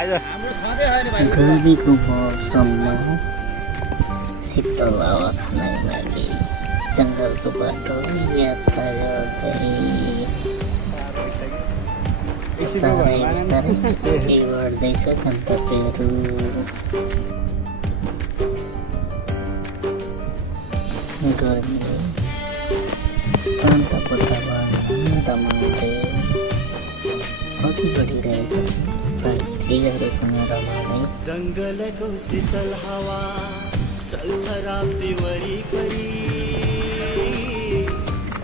गर्मीको मौसममा शीतल हावा खानका लागि जङ्गलको बाटो यात्रा गर्दै बिस्तारै बिस्तारै अघि बढ्दैछ गन्तव्यहरू। गर्मी शान्त वातावरणमा रमाउँदै अघि बढिरहेको छ प्राकृतिकहरूसँग रमाउँदै। जङ्गलको शीतल हावा चल्छ राप्ती वरिपरि।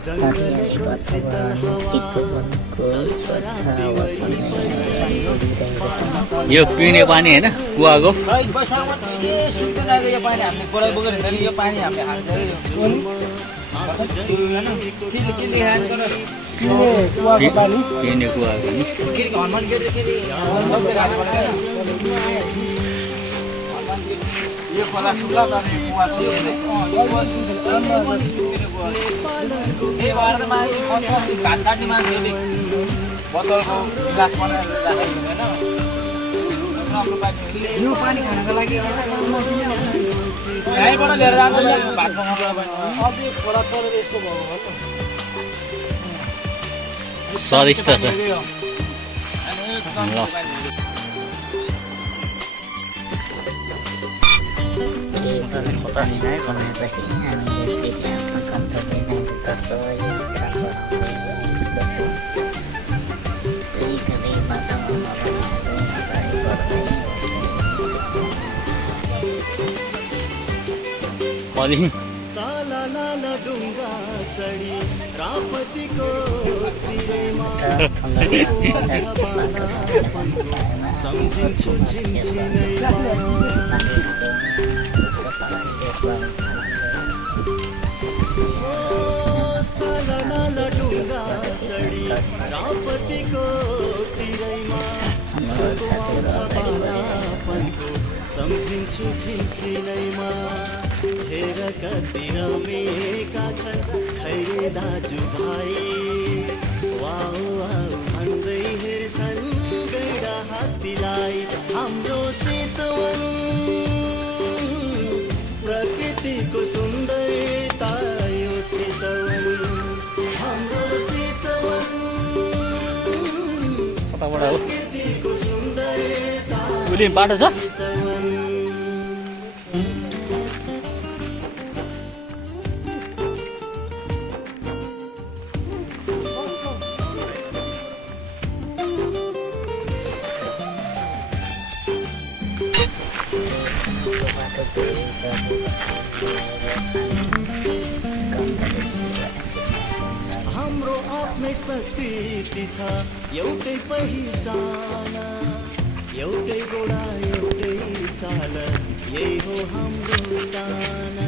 हरियाली वातावरण चितवनको स्वच्छ हावासँगै अगाडि बढिरहेको छ। यो पिउने पानी होइन कुवाको पिउने कुवाको घाँस काट्ने मान्छे बोतलको गिलास बनाएर राखेको हुँदैन यो पानी खानको लागि यहीँबाट लिएर जाँदा भात अझै खोला चलेर यस्तो भएको स्वादिष्ट छ। ल बनाएपछि हामीले फेरि आफ्नो गन्तव्यतर्फ यात्रा बढाउँदै सही गरी वातावरणमा अगाडि बढ्दै साला लाला डुङ्गा चढी रापतीको तिरैमा सम्झिन्छु छिनछिनैमा। साला लाला डुङ्गा चढी रापतीको तिरैमा सम्झिन्छु छिनछिनैमा। हेर कति रमेका छन् खैरे दाजुभाइ वाउ वाउ भन्दै हेर्छन् गैडा हात्तीलाई। हाम्रो चितवन प्रकृतिको सुन्दरता यो चितवन हाम्रो चितवन प्रकृतिको सुन्दरता बाटो छ चितवन। हाम्रो आफ्नै संस्कृति छ एउटै पहिचान एउटै गोडा एउटै चाल यही हो हाम्रो सान।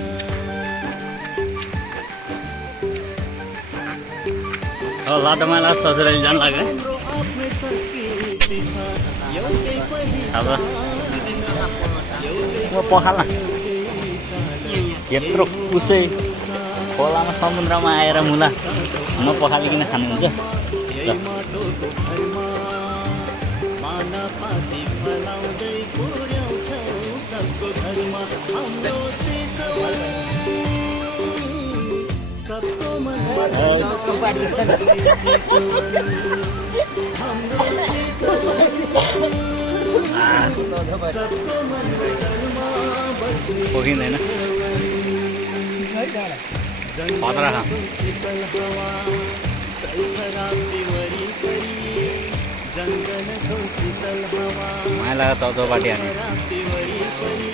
लाटोमा लास्ट ससुराली जान लाग्यो हाम्रो आफ्नै संस्कृति छ एउटै पहिचान पखाल्न यत्रो उसै खोलामा समुद्रमा आएर मुला म पखालिकन खानुहुन्छ। माटोको घरमा मानापाती फलाउँदै पुर्याउँछौ सबको घरमा हाम्रो चितवन सबको मनमा हाम्रो सबको मनमा बस्ने पोखिँदैन जङ्गलको शीतल हावा चल्छ राप्ती वरिपरि। जङ्गलको शीतल हावा माइला चौचौपाटी हाने राप्ती वरिपरि।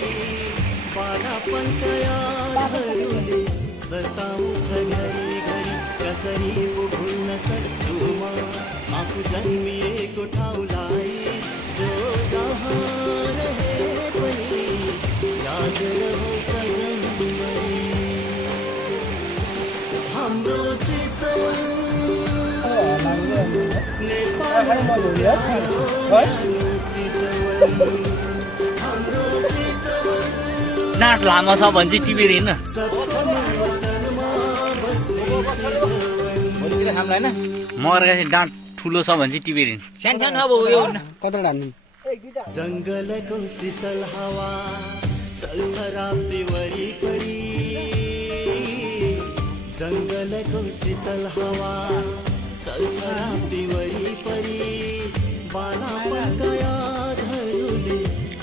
बालापनका यादहरूले सताउँछ घरिघरि कसरी पो भुल्न सक्छु म आफू जन्मिएको ठाउँलाई जो जहाँ रहे पनि याद रहोस् सजनभरि। हाम्रो चितवन नेपालको चितवन हाम्रो चितवन डाँट लामो छ भने चाहिँ टिपेर हिँड्न हामीलाई होइन मर्का चाहिँ डाँट ठुलो छ भने चाहिँ टिपेर हिँड्नु सानो सानो अब यो कत्रो डान्नु जंगलको शीतल हावा चल्छ राप्ती वरिपरि जंगलको शीतल हावा चल्छ राप्ती वरिपरि बालापनका यादहरूले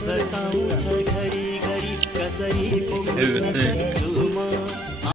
सताउँछ घरी घरी कसरी पुग्न सक्छु म